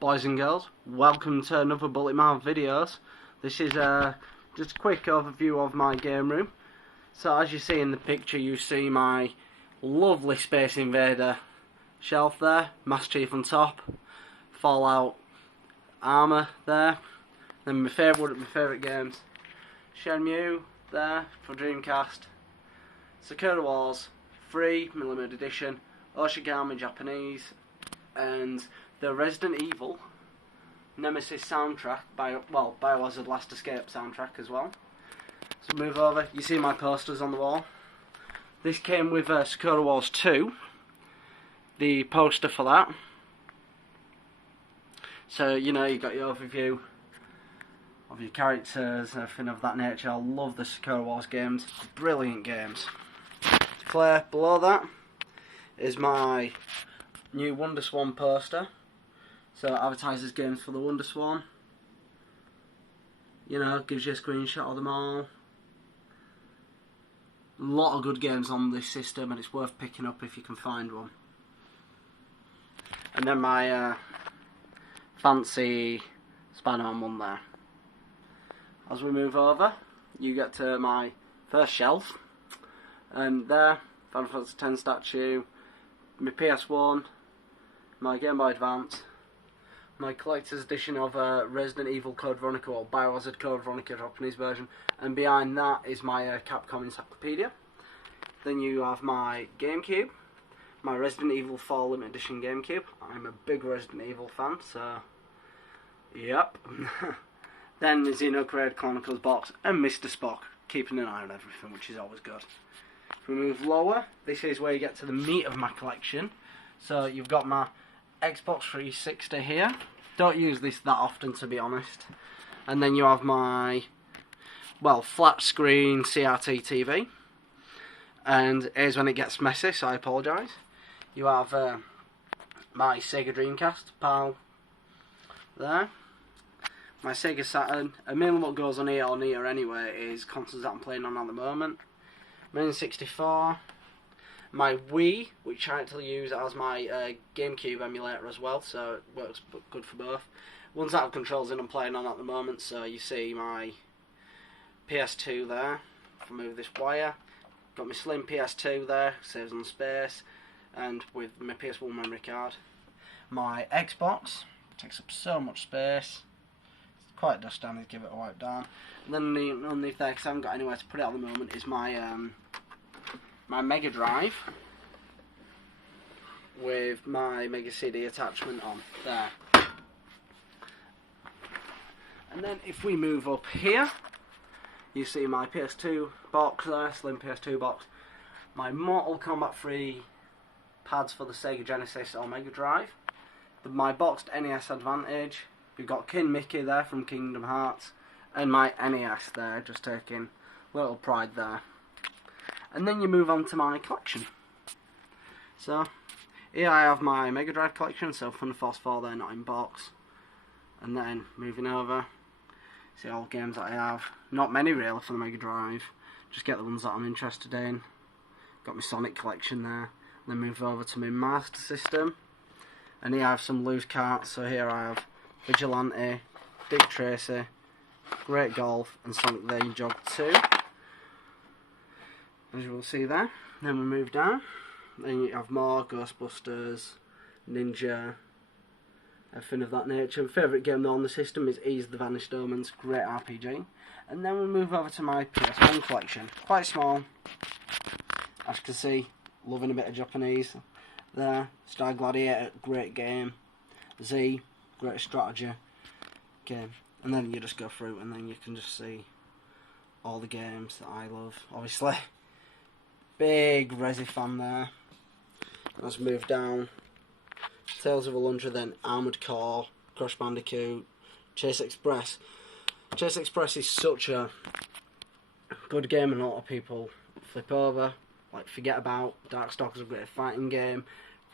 Boys and girls, welcome to another Bulletmarv videos. This is just a quick overview of my game room. So as you see in the picture, you see my lovely Space Invader shelf there, Master Chief on top, Fallout armour there, then one of my favourite games, Shenmue there for Dreamcast, Sakura Wars 3mm edition, Oshigami Japanese, and the Resident Evil Nemesis soundtrack, Biohazard Last Escape soundtrack as well. So move over, you see my posters on the wall. This came with Sakura Wars 2, the poster for that. So, you know, you've got your overview of your characters and everything of that nature. I love the Sakura Wars games, brilliant games. Clear below that is my new Wonder Swan poster. So it advertises games for the Wonder Swan. You know, gives you a screenshot of them all. A lot of good games on this system, and it's worth picking up if you can find one. And then my fancy Spider-Man one there. As we move over, you get to my first shelf, and there, Final Fantasy X statue, my PS1, my Game Boy Advance, my collector's edition of Resident Evil Code Veronica, or Biohazard Code Veronica Japanese version, and behind that is my Capcom Encyclopedia. Then you have my GameCube, my Resident Evil 4 Limited Edition GameCube. I'm a big Resident Evil fan, so yep. Then the Xenoblade Chronicles box, and Mr. Spock, keeping an eye on everything, which is always good. If we move lower, this is where you get to the meat of my collection. So you've got my Xbox 360 here. Don't use this that often, to be honest. And then you have my, flat screen CRT TV. And here's when it gets messy, so I apologise. You have my Sega Dreamcast PAL there. My Sega Saturn. And mainly what goes on here anyway is consoles that I'm playing on at the moment. My N64. My Wii, which I actually use as my GameCube emulator as well, so it works good for both. Ones that have controls in I'm playing on at the moment, so you see my PS2 there. If I move this wire, got my slim PS2 there, saves on space, and with my PS1 memory card. My Xbox takes up so much space. It's quite dusty, I need to give it a wipe down. And then underneath there, because I haven't got anywhere to put it at the moment, is my my Mega Drive with my Mega CD attachment on there. And then if we move up here, you see my PS2 box there, slim PS2 box, my Mortal Kombat 3 pads for the Sega Genesis or Mega Drive, my boxed NES Advantage, we've got King Mickey there from Kingdom Hearts, and my NES there, just taking a little pride there. And then you move on to my collection. So, here I have my Mega Drive collection, so Thunder Force 4 there, not in box. And then, moving over, see all the games that I have. Not many really for the Mega Drive, just get the ones that I'm interested in. Got my Sonic collection there. And then move over to my Master System. And here I have some loose carts, so here I have Vigilante, Dick Tracy, Great Golf, and Sonic the Hedgehog 2. As you will see there. Then we move down. Then you have more Ghostbusters, Ninja, everything of that nature. My favourite game though on the system is Ease the Vanished Omens, great RPG. And then we move over to my PS1 collection. Quite small. As you can see, loving a bit of Japanese there. Star Gladiator, great game. Z, great strategy game. And then you just go through and then you can just see all the games that I love, obviously. Big Resi fan there. Let's move down. Tales of Alundra, then Armoured Core, Crash Bandicoot, Chase Express. Chase Express is such a good game and a lot of people flip over, forget about. Darkstalkers is a great fighting game.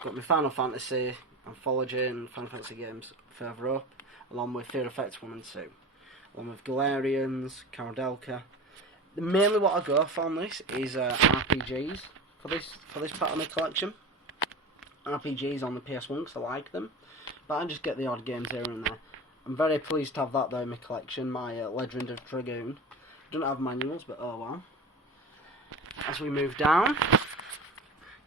Got my Final Fantasy Anthology and Final Fantasy games further up, along with Fear Effects 1 and 2. Along with Galarians, Karadelka. Mainly what I go for on this is RPGs for this part of my collection. RPGs on the PS1 because I like them. but I just get the odd games here and there. I'm very pleased to have that though in my collection, my Legend of Dragoon. I don't have manuals, but oh well. As we move down,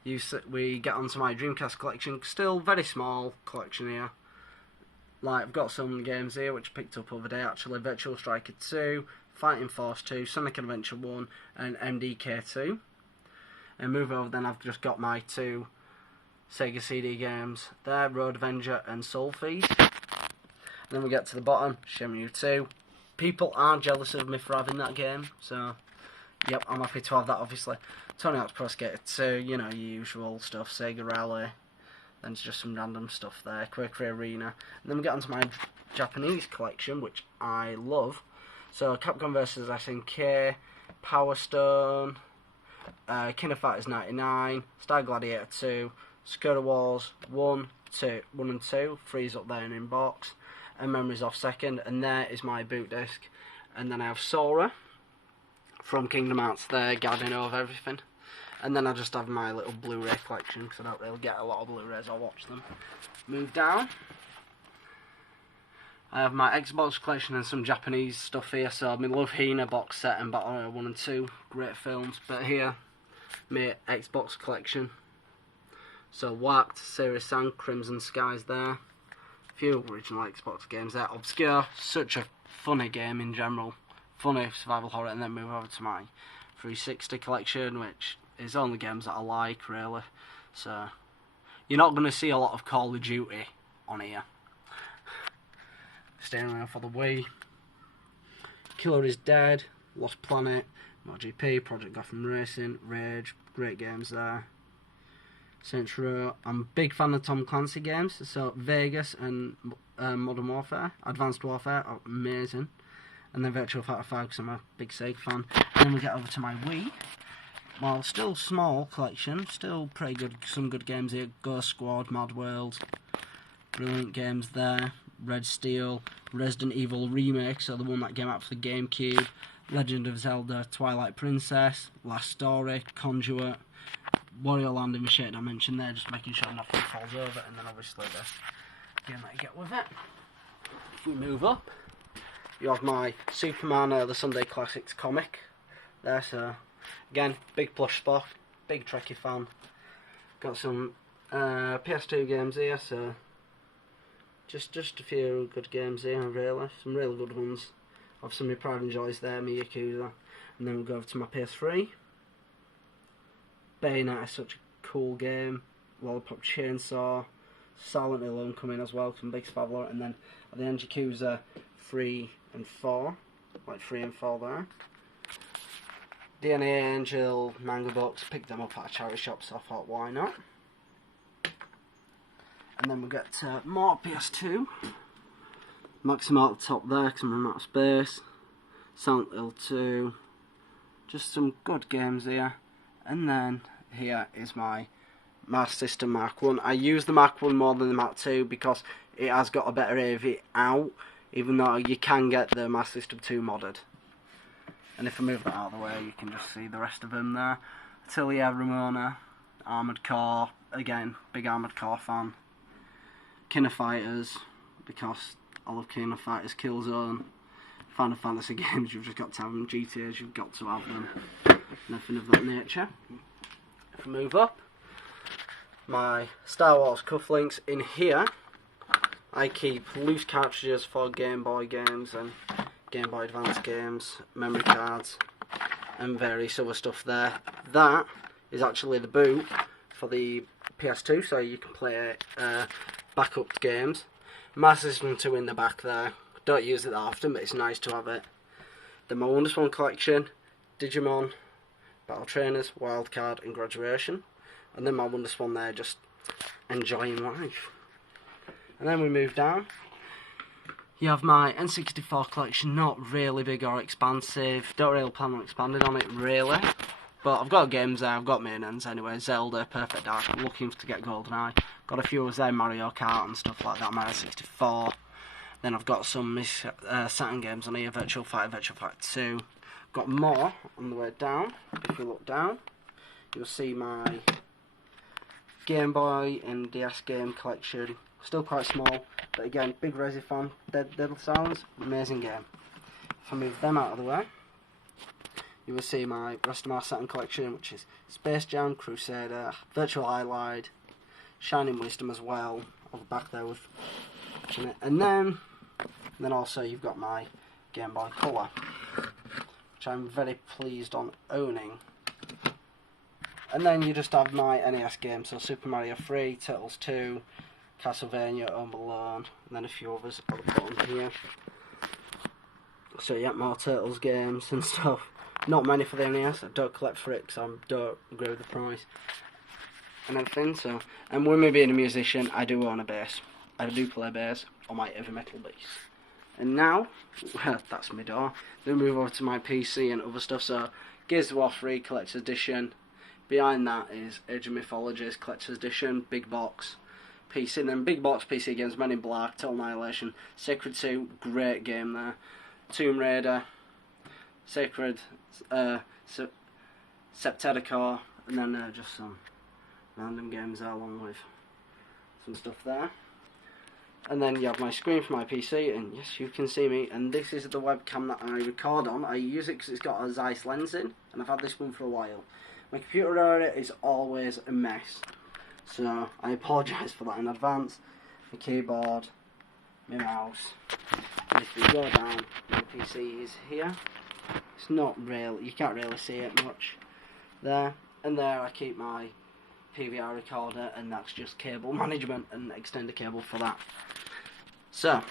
we get onto my Dreamcast collection. Still very small collection here. Like, I've got some games here which I picked up over day actually. Virtual Striker 2, Fighting Force 2, Sonic Adventure 1 and MDK 2. And move over, then I've just got my 2 Sega CD games there, Road Avenger and Soul Feed. And then we get to the bottom, Shenmue 2. People are jealous of me for having that game, so yep, I'm happy to have that obviously. Tony Hawk's Pro Skater 2, you know, your usual stuff, Sega Rally. Then it's just some random stuff there, Quake Arena. And then we get onto my Japanese collection, which I love. So Capcom vs SNK, Power Stone, King of Fighters 99, Star Gladiator 2, Sakura Wars 1 and 2, 3's up there in inbox, and Memories of Second, and there is my boot disc. And then I have Sora from Kingdom Hearts there, guarding over everything. And then I just have my little Blu-ray collection, because I don't really get a lot of Blu-rays, I watch them. Move down. I have my Xbox collection and some Japanese stuff here, so my Love Hina box set and Battle Royale 1 and 2, great films. But here, my Xbox collection. So Whacked, Serious Sang, Crimson Skies there. A few original Xbox games there. Obscure, such a funny game in general. Funny survival horror. And then move over to my 360 collection, which is only games that I like, really. So, you're not going to see a lot of Call of Duty on here. Steering wheel for the Wii. Killer is Dead, Lost Planet, MotoGP, Project Gotham Racing, Rage, great games there. Saints Row, I'm a big fan of Tom Clancy games, so Vegas and Modern Warfare, Advanced Warfare are amazing. And then Virtual Fighter 5 because I'm a big Sega fan. And then we get over to my Wii. Well, still small collection, still pretty good, some good games here. Ghost Squad, Mad World, brilliant games there. Red Steel, Resident Evil Remake, so the one that came out for the GameCube, Legend of Zelda, Twilight Princess, Last Story, Conduit, Wario Land in the shade I mentioned there, just making sure nothing falls over, and then obviously the game that you get with it. If we move up, you have my Superman the Sunday Classics comic there, so again, big plush spot, big Trekkie fan. Got some PS2 games here, so just a few good games here, really. Some really good ones. Obviously my Pride and Joys there, my Yakuza. And then we'll go over to my PS3. Bayonetta is such a cool game. Lollipop Chainsaw. Silent Hill Homecoming as well, some big Favler. And then at the end, Yakuza 3 and 4. Like 3 and 4 there. DNA Angel manga books. Picked them up at a charity shop, so I thought, why not? And then we'll get more PS2. Maximo at the top there because I'm running out of space. Silent Hill 2. Just some good games here. And then here is my Master System Mark 1. I use the Mark 1 more than the Mark 2 because it has got a better AV out, even though you can get the Master System 2 modded. And if I move that out of the way, you can just see the rest of them there. Atelier Ramona, Armored Core, again, big Armored Core fan. King of Fighters, because I love King of Fighters, Killzone, Final Fantasy games, you've just got to have them, GTAs, you've got to have them, nothing of that nature. If I move up, my Star Wars cufflinks. In here, I keep loose cartridges for Game Boy games and Game Boy Advance games, memory cards, and various other stuff there. That is actually the boot for the PS2, so you can play backup games. Master System 2 in the back there. Don't use it that often, but it's nice to have it. Then my Wonderswan collection, Digimon, Battle Trainers, Wildcard and Graduation. And then my Wonderswan there, just enjoying life. And then we move down. You have my N64 collection, not really big or expansive. Don't really plan on expanding on it, really. But I've got games there, I've got main ends anyway. Zelda, Perfect Dark, I'm looking to get GoldenEye. Got a few of there, Mario Kart and stuff like that, Mario 64. Then I've got some Saturn games on here, Virtual Fighter 2. Got more on the way down. If you look down, you'll see my Game Boy and DS game collection. still quite small, but again, big Resi fan, Deadly Silence, amazing game. If I move them out of the way, you will see my rest of my Saturn collection, which is Space Jam, Crusader, Virtual Highlight, Shining Wisdom as well, on the back there with it. And then also you've got my Game Boy Color, which I'm very pleased on owning. And then you just have my NES games, so Super Mario 3, Turtles 2, Castlevania, Home Alone, and then a few others at the bottom here. So yeah, more Turtles games and stuff. Not many for the NES, I don't collect for it because I don't agree with the price and everything. So, and with me being a musician, I do own a bass. I do play bass on my heavy metal bass. And now, well, that's my door. Then move over to my PC and other stuff. So, Gears of War 3 Collector's Edition. Behind that is Age of Mythologies Collector's Edition, Big Box PC. And then Big Box PC games, Men in Black, Total Annihilation, Sacred 2, great game there. Tomb Raider, Sacred, Septedicor, and then just some random games there along with some stuff there. And then you have my screen for my PC, and yes, you can see me, and this is the webcam that I record on. I use it because it's got a Zeiss lens in, and I've had this one for a while. My computer area is always a mess, so I apologise for that in advance. My keyboard, my mouse, and if we go down, my PC is here. It's not real, you can't really see it much there. And there I keep my PVR recorder, and that's just cable management and extender cable for that. So,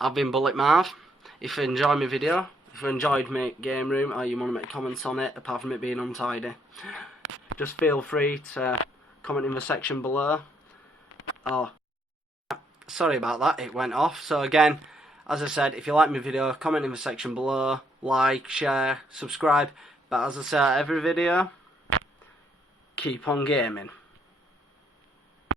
I've been Bulletmarv. If you enjoyed my video, if you enjoyed my game room, or you want to make comments on it, apart from it being untidy, just feel free to comment in the section below. Oh, sorry about that, it went off. So again, as I said, if you like my video, comment in the section below, like, share, subscribe. But as I say every video, keep on gaming.